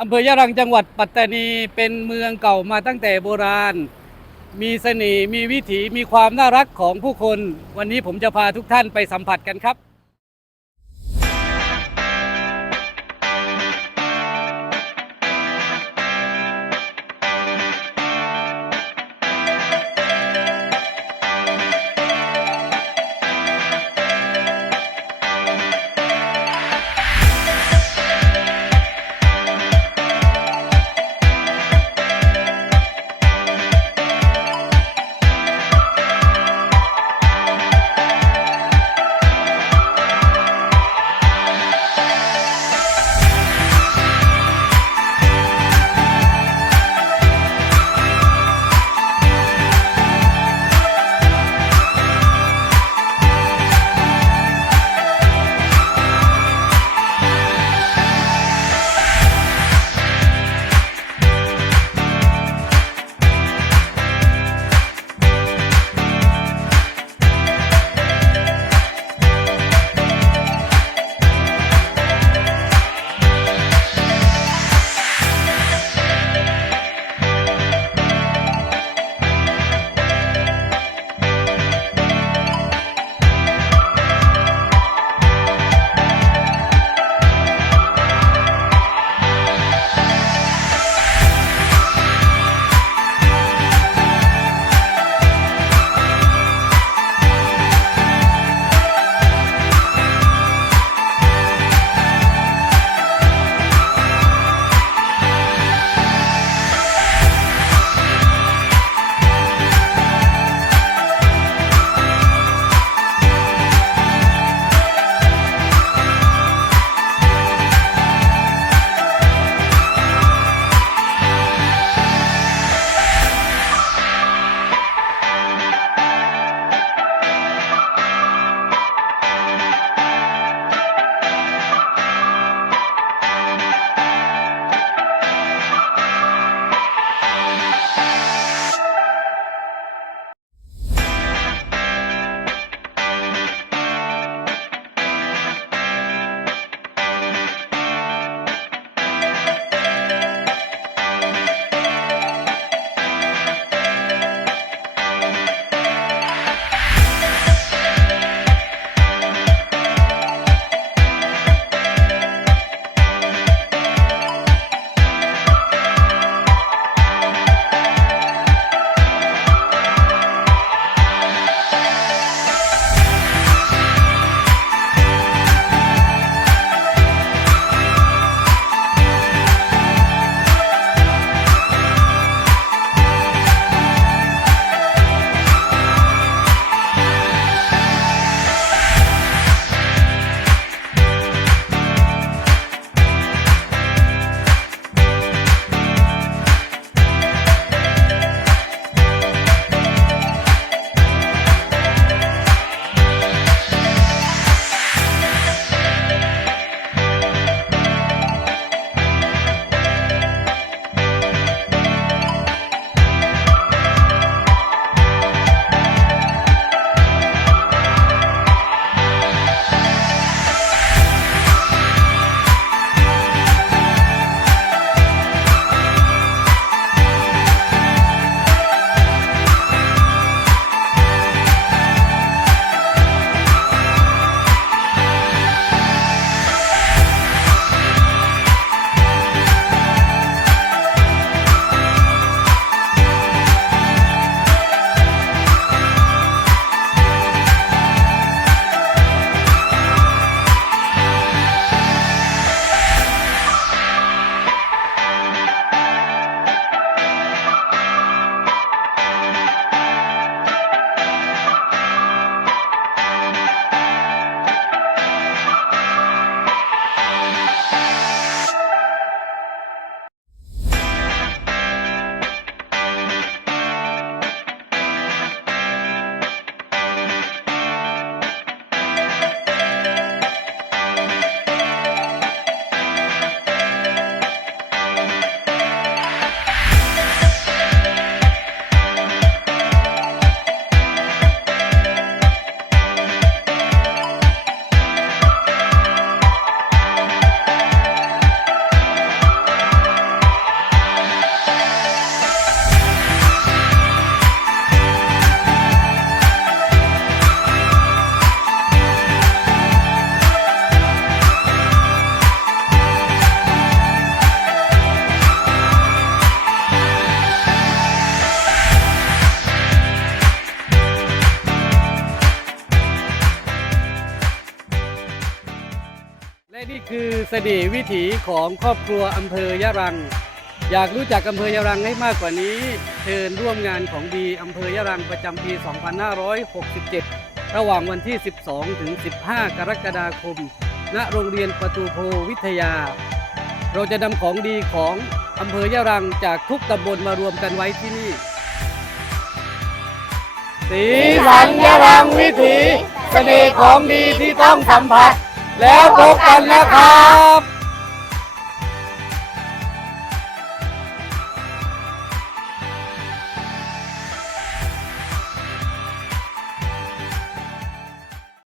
อำเภอยะรังจังหวัดปัตตานีเป็นเมืองเก่ามาตั้งแต่โบราณ มีเสน่ห์มีวิถีมีความน่ารักของผู้คน วันนี้ผมจะพาทุกท่านไปสัมผัสกันครับ นี่คือเสน่ห์วิถีของครอบครัวอำเภอยะรัง อยากรู้จักอำเภอยะรังให้มากกว่านี้ เชิญร่วมงานของดีอำเภอยะรังประจำปี 2567 ระหว่างวันที่ 12 ถึง 15 กรกฎาคม ณ โรงเรียนประตูโพวิทยา เราจะนำของดีของอำเภอยะรังจากทุกตำบลมารวมกันไว้ที่นี่ สีสันยะรังวิถีเสน่ห์ของดีที่ต้องสัมผัส แล้วพบกันนะครับ